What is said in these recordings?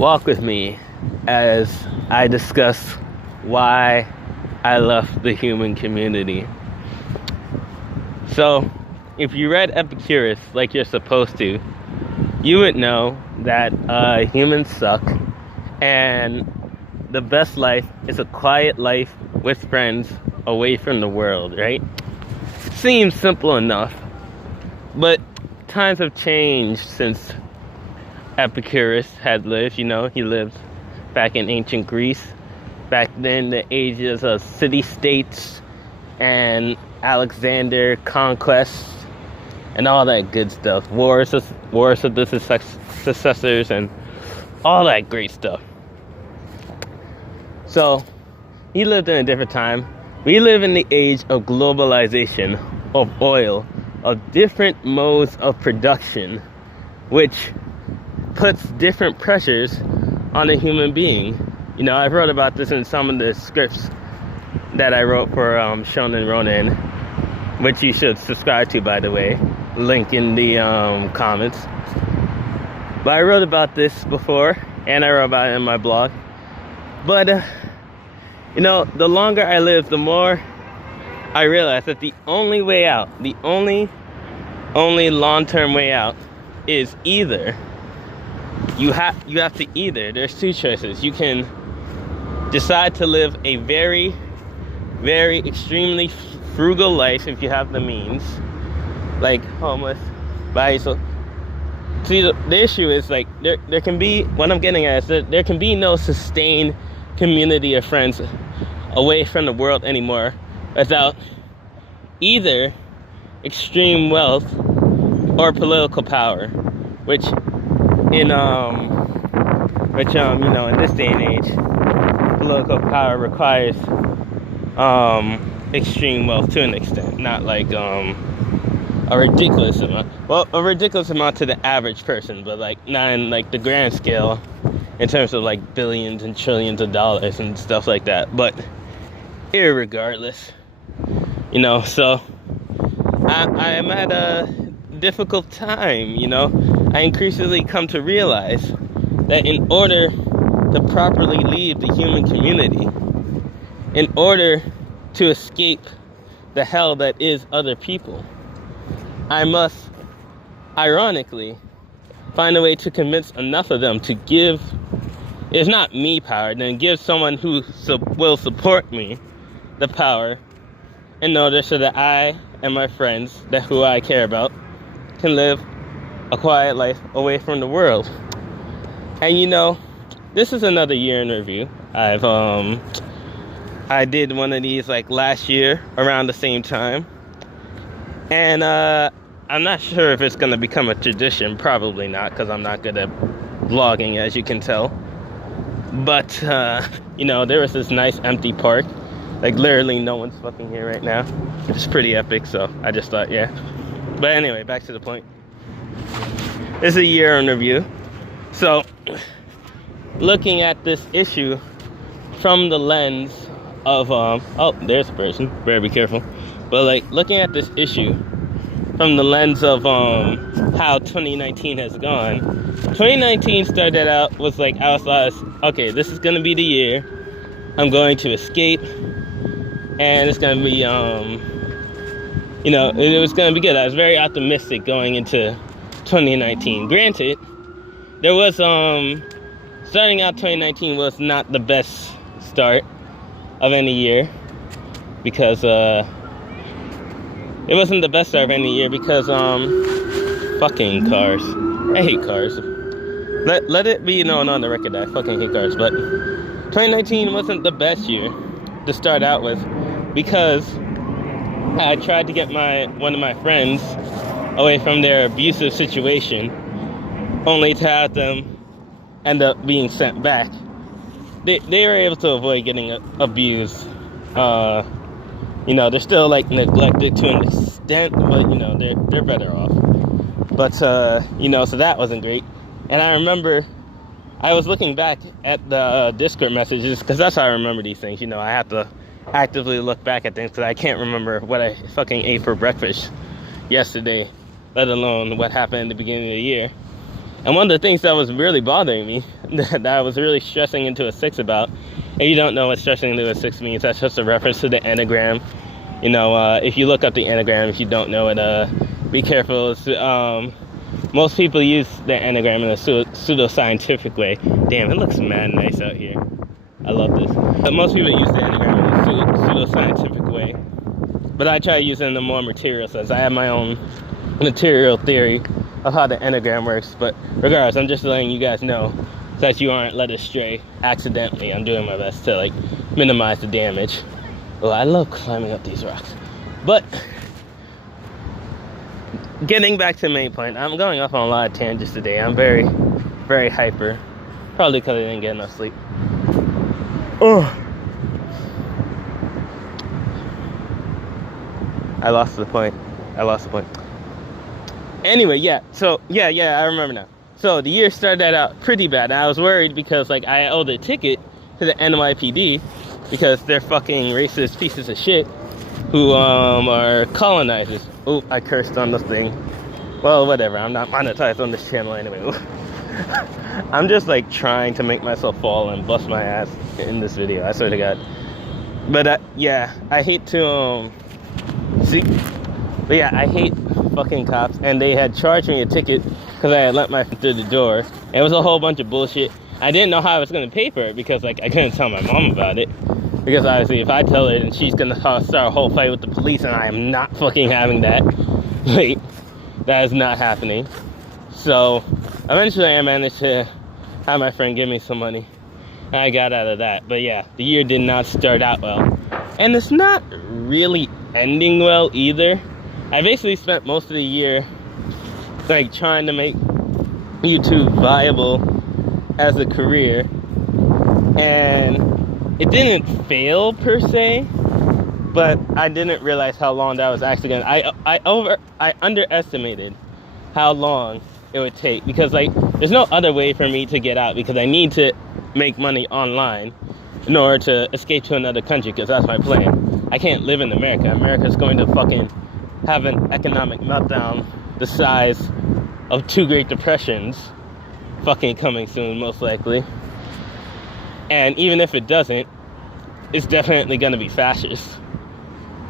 Walk with me as I discuss why I love the human community. So, if you read Epicurus like you're supposed to, you would know that humans suck and the best life is a quiet life with friends away from the world, right? Seems simple enough, but times have changed since Epicurus had lived. He lived back in ancient Greece. Back then, the ages of city-states and Alexander conquests and all that good stuff. Wars of the successors and all that great stuff. So, he lived in a different time. We live in the age of globalization, of oil, of different modes of production, which puts different pressures on a human being. I wrote about this in some of the scripts that I wrote for Shonen Ronin, which you should subscribe to, by the way. Link in the comments. But I wrote about this before, and I wrote about it in my blog. But, the longer I live, the more I realize that the only way out, the only long-term way out is either you have to either, there's two choices. You can decide to live a very, very extremely frugal life if you have the means, like homeless, by yourself. See, the issue is there can be, what I'm getting at is that there can be no sustained community of friends away from the world anymore without either extreme wealth or political power, which in this day and age, political power requires extreme wealth to an extent, not like a ridiculous amount. Well, a ridiculous amount to the average person, but not in the grand scale in terms of billions and trillions of dollars and stuff like that. But irregardless, so I am at a difficult time. I increasingly come to realize that in order to properly lead the human community, in order to escape the hell that is other people, I must, ironically, find a way to convince enough of them to give, if not me power, then give someone who will support me the power in order so that I and my friends, who I care about, can live a quiet life away from the world. And this is another year in review. I did one of these last year around the same time, and I'm not sure if it's going to become a tradition. Probably not, because I'm not good at vlogging, as you can tell. But there was this nice empty park, literally no one's fucking here right now. It's pretty epic, so I just thought, yeah. But anyway, back to the point. It's a year in review. So, looking at this issue from the lens of, oh, there's a person, better be careful. But looking at this issue from the lens of how 2019 has gone. 2019 started out was I was okay, this is gonna be the year I'm going to escape, and it's gonna be it was gonna be good. I was very optimistic going into 2019. Granted, there was starting out 2019 was not the best start of any year, because it wasn't the best start of any year because fucking cars. I hate cars. Let it be known on the record that I fucking hate cars. But 2019 wasn't the best year to start out with, because I tried to get one of my friends away from their abusive situation, only to have them end up being sent back. They were able to avoid getting abused. They're still neglected to an extent, but they're better off. But so that wasn't great. And I remember I was looking back at the Discord messages, because that's how I remember these things. I have to actively look back at things, because I can't remember what I fucking ate for breakfast yesterday, let alone what happened in the beginning of the year. And one of the things that was really bothering me that I was really stressing into a 6 about. If you don't know what stressing into a 6 means, that's just a reference to the Enneagram. You know, if you look up the Enneagram, if you don't know it, be careful. Most people use the Enneagram in a pseudo-scientific way. Damn, it looks mad nice out here. I love this. But most people use the Enneagram in a pseudo-scientific way. But I try to use it in a more material sense. I have my own material theory of how the Enneagram works. But regardless, I'm just letting you guys know so that you aren't led astray accidentally. I'm doing my best to, like, minimize the damage. Well, I love climbing up these rocks. But getting back to the main point, I'm going off on a lot of tangents today. I'm very, very hyper. Probably because I didn't get enough sleep. Oh. I lost the point. Anyway, yeah. So, yeah, I remember now. So, the year started out pretty bad. And I was worried because, like, I owed a ticket to the NYPD because they're fucking racist pieces of shit who are colonizers. Oh, I cursed on the thing. Well, whatever. I'm not monetized on this channel anyway. I'm just, like, trying to make myself fall and bust my ass in this video. I swear to God. But, yeah, I hate to, But, yeah, I hate fucking cops. And they had charged me a ticket because I had let my friend through the door. And it was a whole bunch of bullshit. I didn't know how I was going to pay for it because, like, I couldn't tell my mom about it. Because, obviously, if I tell her, then she's going to start a whole fight with the police, and I am not fucking having that. Like, that is not happening. So, eventually I managed to have my friend give me some money. And I got out of that. But, yeah, the year did not start out well. And it's not really ending well, either. I basically spent most of the year, like, trying to make YouTube viable as a career. And it didn't fail per se, but I didn't realize how long that was actually going to. I underestimated how long it would take because, like, there's no other way for me to get out because I need to make money online in order to escape to another country because that's my plan. I can't live in America. America's going to fucking have an economic meltdown the size of 2 Great Depressions fucking coming soon, most likely. And even if it doesn't, it's definitely going to be fascist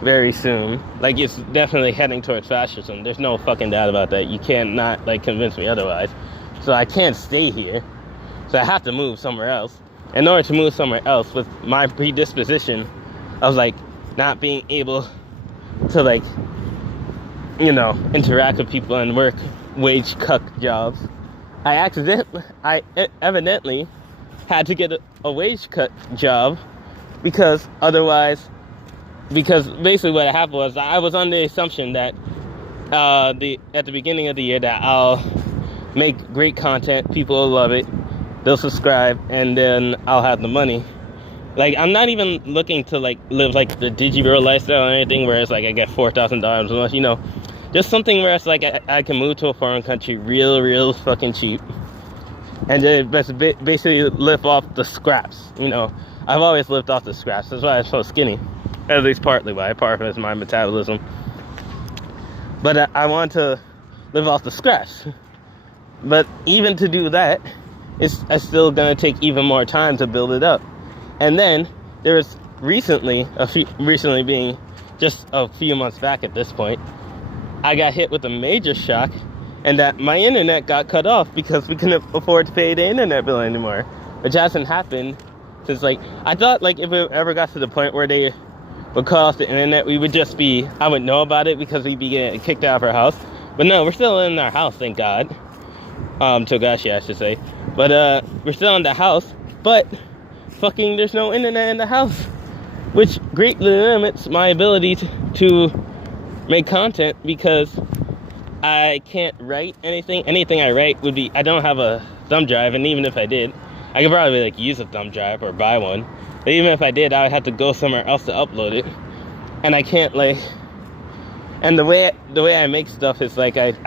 very soon. Like, it's definitely heading towards fascism. There's no fucking doubt about that. You can't not, like, convince me otherwise. So I can't stay here. So I have to move somewhere else. In order to move somewhere else, with my predisposition of, like, not being able to, like, you know, interact with people and work wage cuck jobs, I evidently had to get a wage cut job because basically what happened was I was on the assumption that at the beginning of the year that I'll make great content, people will love it, they'll subscribe, and then I'll have the money. Like, I'm not even looking to, like, live, like, the DigiBro lifestyle or anything where it's, like, I get $4,000 a month, you know. Just something where it's, like, I can move to a foreign country real fucking cheap. And just basically live off the scraps, you know. I've always lived off the scraps. That's why I'm so skinny. At least partly why. Part of it is my metabolism. But I want to live off the scraps. But even to do that, it's still going to take even more time to build it up. And then there was recently being just a few months back at this point, I got hit with a major shock, and that my internet got cut off because we couldn't afford to pay the internet bill anymore, which hasn't happened since, like, I thought, like, if it ever got to the point where they would cut off the internet, I would know about it because we'd be getting kicked out of our house. But no, we're still in our house, thank God. Togashi, I should say. But we're still in the house, but fucking there's no internet in the house, which greatly limits my ability to make content because I can't write anything. Anything I write would be, I don't have a thumb drive, and even if I did, I could probably, like, use a thumb drive or buy one. But even if I did, I would have to go somewhere else to upload it. And I can't, like, and the way I make stuff is like it's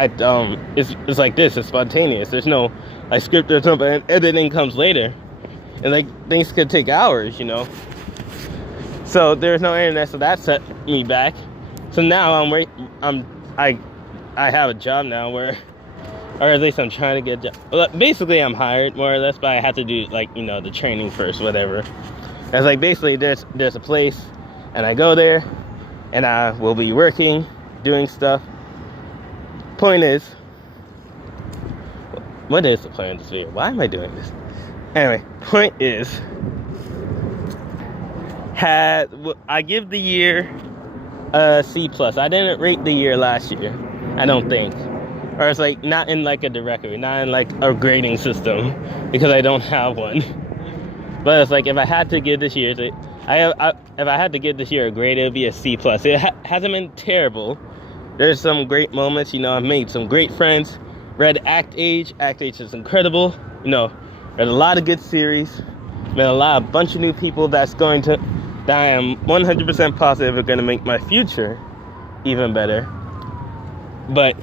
like this, it's spontaneous. There's no, like, script or something, and editing comes later. And, like, things could take hours, you know. So there's no internet, so that set me back. So now I have a job now where or at least I'm trying to get a job. Well, basically, I'm hired more or less, but I have to do like the training first, whatever. It's like basically there's a place, and I go there, and I will be working, doing stuff. Point is, what is the point of this video? Why am I doing this? Anyway, point is, I give the year a C+. I didn't rate the year last year, I don't think. Or it's like not in like a directory, not in like a grading system, because I don't have one. But it's like if I had to give this year, if I had to give this year a grade, it would be a C+. It hasn't been terrible. There's some great moments, I've made some great friends. Read Act Age. Act Age is incredible. Read a lot of good series. Met a bunch of new people that I am 100% positive are going to make my future even better. But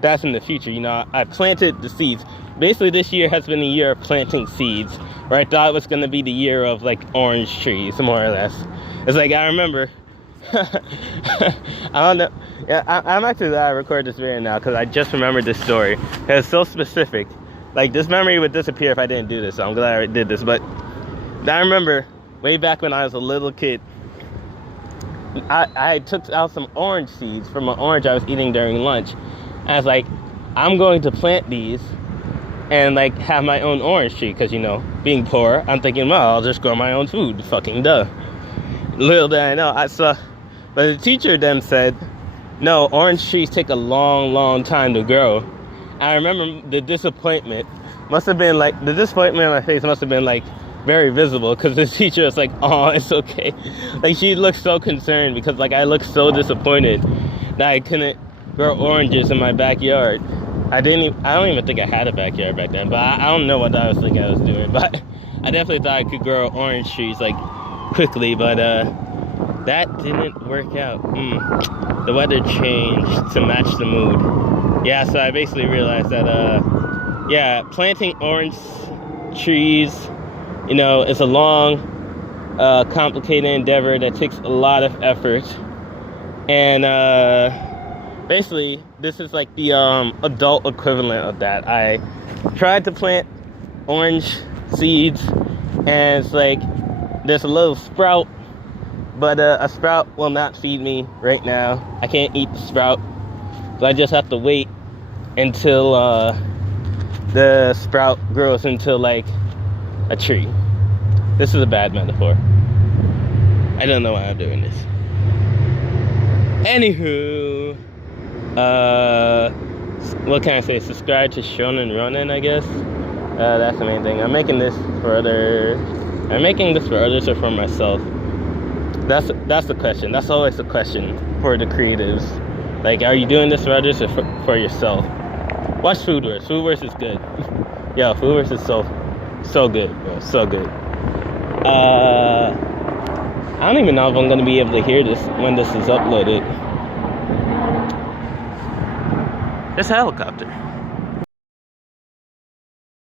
that's in the future. I planted the seeds. Basically, this year has been a year of planting seeds, where I thought it was going to be the year of like orange trees, more or less. It's like, I remember, I don't know. Yeah, I'm actually glad I recorded this video now, because I just remembered this story. It's so specific. Like, this memory would disappear if I didn't do this, so I'm glad I did this. But I remember way back when I was a little kid, I took out some orange seeds from an orange I was eating during lunch. And I was like, I'm going to plant these and like have my own orange tree, because being poor, I'm thinking, well, I'll just grow my own food. Fucking duh. Little did I know, but the teacher then said, no, orange trees take a long time to grow. I remember the disappointment on my face must have been like very visible, because the teacher was like, oh, it's okay. Like, she looked so concerned, because like I looked so disappointed that I couldn't grow oranges in my backyard. I don't even think I had a backyard back then, but I don't know what I was thinking I was doing. But I definitely thought I could grow orange trees like quickly, but that didn't work out. The weather changed to match the mood. Yeah, so I basically realized that planting orange trees, it's a long, complicated endeavor that takes a lot of effort. And basically, this is like the adult equivalent of that. I tried to plant orange seeds, and it's like there's a little sprout, but a sprout will not feed me right now. I can't eat the sprout, so I just have to wait until the sprout grows into like a tree. This is a bad metaphor. I don't know why I'm doing this. Anywho, what can I say? Subscribe to Shonen Ronin, I guess. That's the main thing. I'm making this for others or for myself. That's the question. That's always the question for the creatives. Like, are you doing this for others or for yourself? Watch Food Wars. Food Wars is good. Yo, Food Wars is so good, bro. So good. I don't even know if I'm gonna be able to hear this when this is uploaded. There's a helicopter.